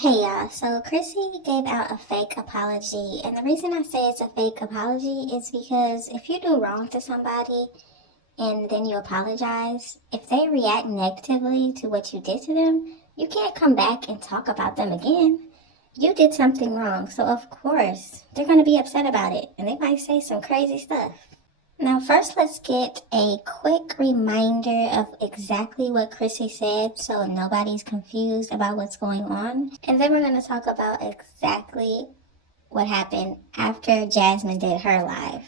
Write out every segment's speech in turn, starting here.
Hey y'all, so Chrissy gave out a fake apology, and the reason I say it's a fake apology is because if you do wrong to somebody and then you apologize, if they react negatively to what you did to them, you can't come back and talk about them again. You did something wrong, so of course they're going to be upset about it, and they might say some crazy stuff. Now, first, let's get a quick reminder of exactly what Chrissy said so nobody's confused about what's going on. And then we're going to talk about exactly what happened after Jasmine did her live.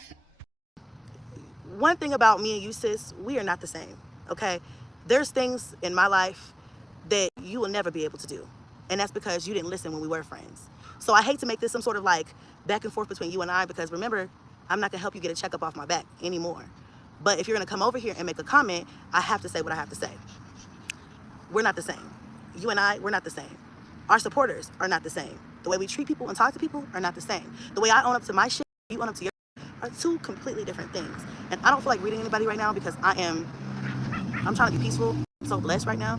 One thing about me and you, sis, we are not the same. Okay? There's things in my life that you will never be able to do. And that's because you didn't listen when we were friends. So I hate to make this some sort of like back and forth between you and I, because remember, I'm not gonna help you get a checkup off my back anymore. But if you're gonna come over here and make a comment, I have to say what I have to say. We're not the same. You and I, we're not the same. Our supporters are not the same. The way we treat people and talk to people are not the same. The way I own up to my shit, you own up to your are two completely different things. And I don't feel like reading anybody right now because I'm trying to be peaceful. I'm so blessed right now,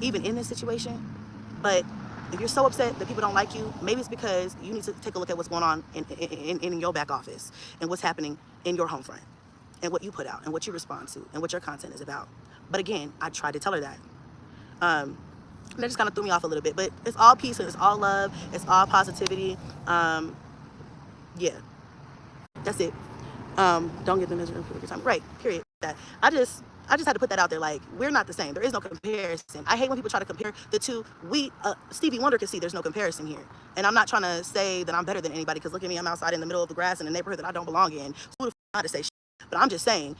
even in this situation. But if you're so upset that people don't like you, maybe it's because you need to take a look at what's going on in your back office and what's happening in your home front and what you put out and what you respond to and what your content is about. But again, I tried to tell her that. That just kind of threw me off a little bit. But it's all peace and it's all love. It's all positivity. Yeah, that's it. Don't get the misery of your time. Right, period. That I just had to put that out there. Like, we're not the same. There is no comparison. I hate when people try to compare the two. Stevie Wonder can see there's no comparison here. And I'm not trying to say that I'm better than anybody, because look at me, I'm outside in the middle of the grass in a neighborhood that I don't belong in. So who the f not to say shit? But I'm just saying,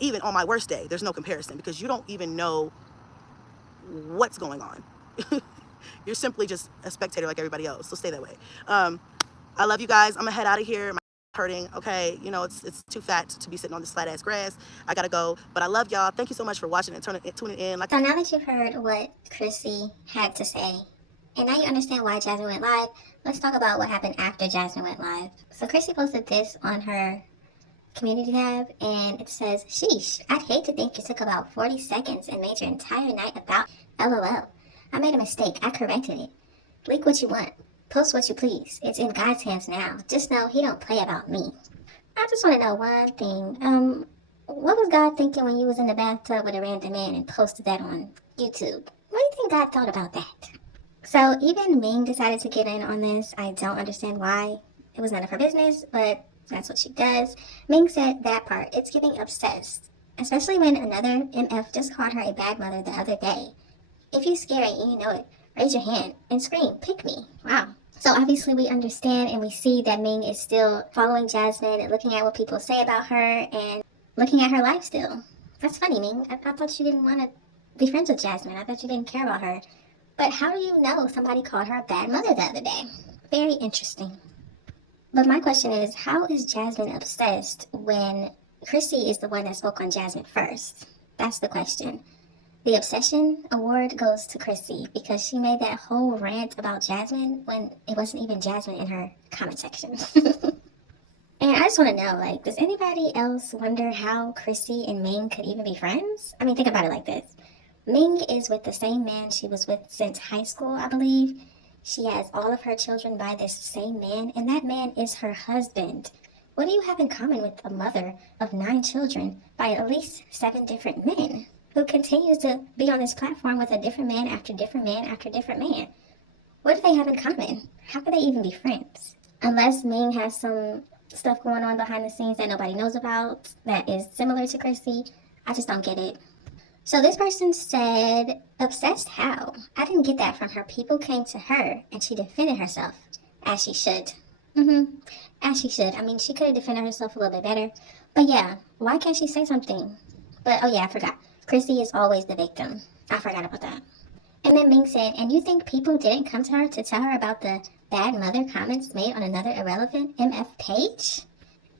even on my worst day, there's no comparison, because you don't even know what's going on. You're simply just a spectator like everybody else. So stay that way. I love you guys. I'm gonna head out of here. My hurting. Okay, you know, it's too fat to be sitting on this flat ass grass. I gotta go. But I love y'all. Thank you so much for watching and tuning in. So now that you've heard what Chrissy had to say, and now you understand why Jasmine went live, let's talk about what happened after Jasmine went live. So Chrissy posted this on her community tab, and it says, "Sheesh, I'd hate to think you took about 40 seconds and made your entire night about LOL. I made a mistake. I corrected it. Leak what you want. Post what you please. It's in God's hands now. Just know he don't play about me." I just want to know one thing. What was God thinking when you was in the bathtub with a random man and posted that on YouTube? What do you think God thought about that? So even Ming decided to get in on this. I don't understand why. It was none of her business, but that's what she does. Ming said that part. It's getting obsessed. Especially when another MF just called her a bad mother the other day. If you scary and you know it, raise your hand and scream, "Pick me." Wow. So obviously we understand and we see that Ming is still following Jasmine and looking at what people say about her and looking at her life still. That's funny, Ming. I thought you didn't want to be friends with Jasmine. I thought you didn't care about her. But how do you know somebody called her a bad mother the other day? Very interesting. But my question is, how is Jasmine obsessed when Chrissy is the one that spoke on Jasmine first? That's the question. The obsession award goes to Chrissy because she made that whole rant about Jasmine when it wasn't even Jasmine in her comment section. And I just want to know, like, does anybody else wonder how Chrissy and Ming could even be friends? I mean, think about it like this. Ming is with the same man she was with since high school, I believe. She has all of her children by this same man, and that man is her husband. What do you have in common with a mother of 9 children by at least 7 different men, who continues to be on this platform with a different man after different man after different man? What do they have in common? How could they even be friends? Unless Ming has some stuff going on behind the scenes that nobody knows about that is similar to Chrissy. I just don't get it. So this person said, "Obsessed how? I didn't get that from her. People came to her and she defended herself. As she should." As she should. I mean, she could have defended herself a little bit better. But yeah, why can't she say something? But oh yeah, I forgot. Chrissy is always the victim. I forgot about that. And then Ming said, "And you think people didn't come to her to tell her about the bad mother comments made on another irrelevant MF page?"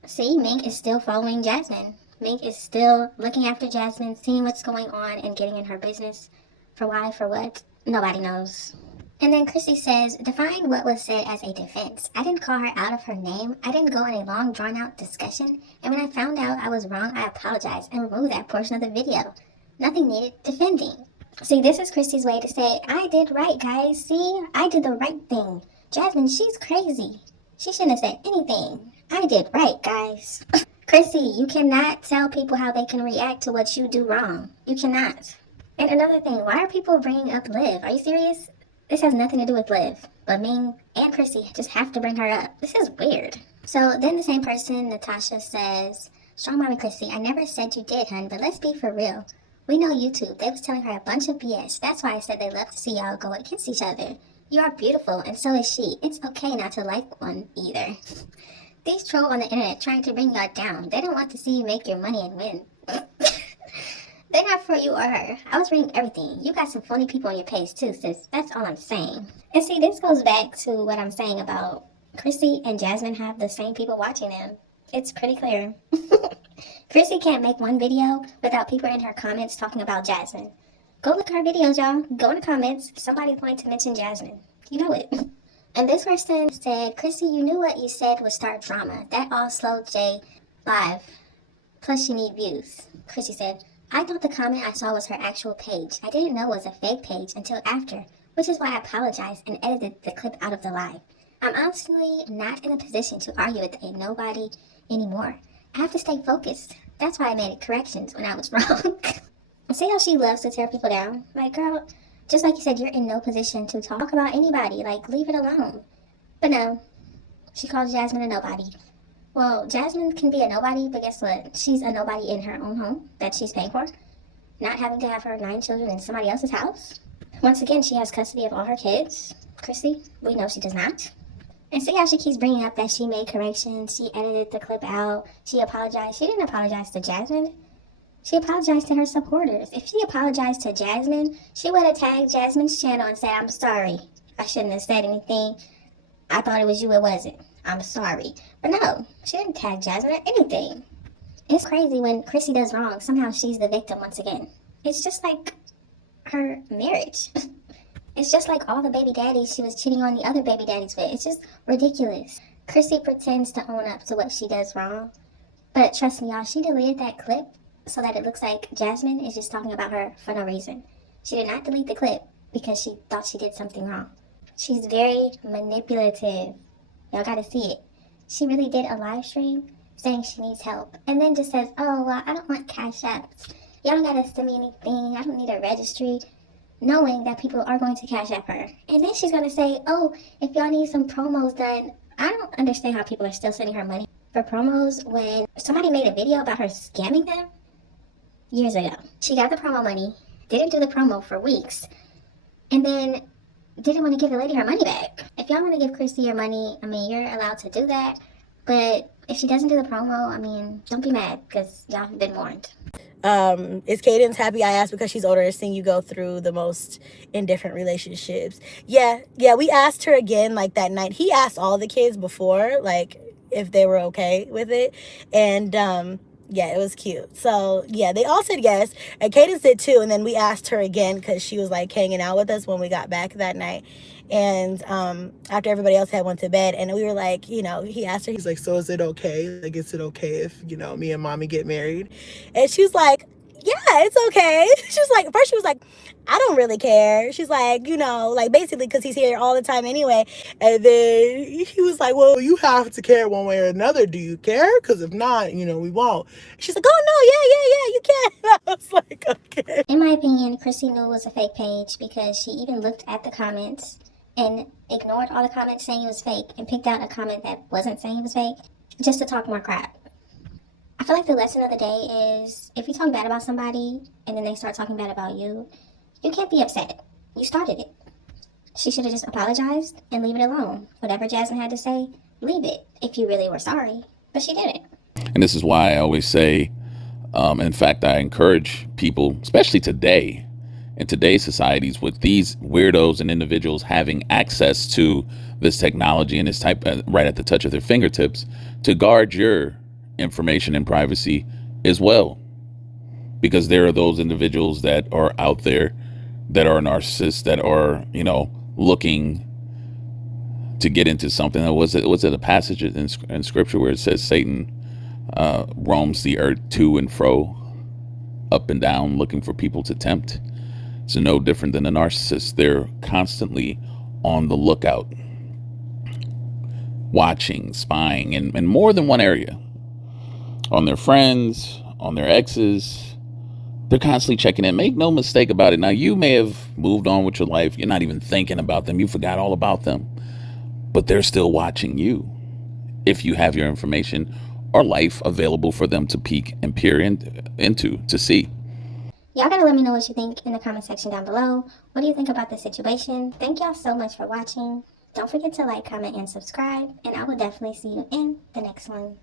See, Ming is still following Jasmine. Ming is still looking after Jasmine, seeing what's going on and getting in her business. For why, for what? Nobody knows. And then Chrissy says, "Define what was said as a defense. I didn't call her out of her name. I didn't go in a long, drawn-out discussion. And when I found out I was wrong, I apologized and removed that portion of the video. Nothing needed defending." See, this is Chrissy's way to say, I did right, guys. See, I did the right thing. Jasmine, she's crazy. She shouldn't have said anything. I did right, guys. Chrissy, you cannot tell people how they can react to what you do wrong. You cannot. And another thing, why are people bringing up Liv? Are you serious? This has nothing to do with Liv. But Ming and Chrissy just have to bring her up. This is weird. So then the same person, Natasha, says, Strongmommy Chrissy, I never said you did, hun, but let's be for real. We know YouTube. They was telling her a bunch of BS. That's why I said they love to see y'all go against each other. You are beautiful, and so is she. It's okay not to like one either. These trolls on the internet trying to bring y'all down. They don't want to see you make your money and win. They're not for you or her. I was reading everything. You got some funny people on your page too, sis. That's all I'm saying. And see, this goes back to what I'm saying about Chrissy and Jasmine have the same people watching them. It's pretty clear. Chrissy can't make one video without people in her comments talking about Jasmine. Go look at her videos, y'all. Go in the comments. Somebody's going to mention Jasmine. You know it. And this person said, Chrissy, you knew what you said would start drama. That all slowed Jay live. Plus you need views. Chrissy said, I thought the comment I saw was her actual page. I didn't know it was a fake page until after, which is why I apologized and edited the clip out of the live. I'm honestly not in a position to argue with a nobody anymore. I have to stay focused. That's why I made corrections when I was wrong. See how she loves to tear people down? Like, girl, just like you said, you're in no position to talk about anybody. Like, leave it alone. But no, she called Jasmine a nobody. Well, Jasmine can be a nobody, but guess what? She's a nobody in her own home that she's paying for. Not having to have her 9 children in somebody else's house. Once again, she has custody of all her kids. Chrissy, we know she does not. And see how she keeps bringing up that she made corrections, she edited the clip out, she apologized. She didn't apologize to Jasmine. She apologized to her supporters. If she apologized to Jasmine, she would have tagged Jasmine's channel and said, I'm sorry. I shouldn't have said anything. I thought it was you, it wasn't. I'm sorry. But no, she didn't tag Jasmine or anything. It's crazy when Chrissy does wrong. Somehow she's the victim once again. It's just like her marriage. It's just like all the baby daddies she was cheating on the other baby daddies with. It's just ridiculous. Chrissy pretends to own up to what she does wrong. But trust me, y'all, she deleted that clip so that it looks like Jasmine is just talking about her for no reason. She did not delete the clip because she thought she did something wrong. She's very manipulative. Y'all gotta see it. She really did a live stream saying she needs help. And then just says, oh, well, I don't want cash apps. Y'all don't gotta send me anything. I don't need a registry. Knowing that people are going to cash app her. And then she's gonna say, oh, if y'all need some promos done. I don't understand how people are still sending her money for promos when somebody made a video about her scamming them years ago. She got the promo money, didn't do the promo for weeks, and then didn't want to give the lady her money back. If y'all want to give Chrissy your money, I mean, you're allowed to do that. But if she doesn't do the promo, I mean, don't be mad because y'all have been warned. Is Cadence happy? I asked because she's older and seeing you go through the most in different relationships. Yeah, we asked her again like that night. He asked all the kids before, like, if they were okay with it. And yeah, it was cute. So yeah, they all said yes. And Cadence did too. And then we asked her again because she was like hanging out with us when we got back that night. And after everybody else had went to bed, and we were like, you know, he asked her, he's like, so is it okay? Like, is it okay if, you know, me and mommy get married? And she was like, yeah, it's okay. She's like, first she was like, I don't really care. She's like, you know, like basically because he's here all the time anyway. And then he was like, well, you have to care one way or another. Do you care? Because if not, you know, we won't. She's like, oh no, yeah, you can. I was like, okay. In my opinion, Chrissy knew it was a fake page because she even looked at the comments and ignored all the comments saying it was fake and picked out a comment that wasn't saying it was fake just to talk more crap. I feel like the lesson of the day is if you talk bad about somebody and then they start talking bad about you, you can't be upset. You started it. She should have just apologized and leave it alone. Whatever Jasmine had to say, leave it if you really were sorry. But she didn't. And this is why I always say, in fact, I encourage people, especially today, in today's societies, with these weirdos and individuals having access to this technology and this type right at the touch of their fingertips, to guard your information and privacy as well. Because there are those individuals that are out there that are narcissists, that are, you know, looking to get into something. Was it a passage in scripture where it says Satan roams the earth to and fro, up and down, looking for people to tempt? It's no different than a narcissist. They're constantly on the lookout, watching, spying in more than one area. On their friends, on their exes. They're constantly checking in. Make no mistake about it. Now, you may have moved on with your life. You're not even thinking about them. You forgot all about them. But they're still watching you if you have your information or life available for them to peek and peer into to see. Y'all gotta let me know what you think in the comment section down below. What do you think about the situation? Thank y'all so much for watching. Don't forget to like, comment, and subscribe. And I will definitely see you in the next one.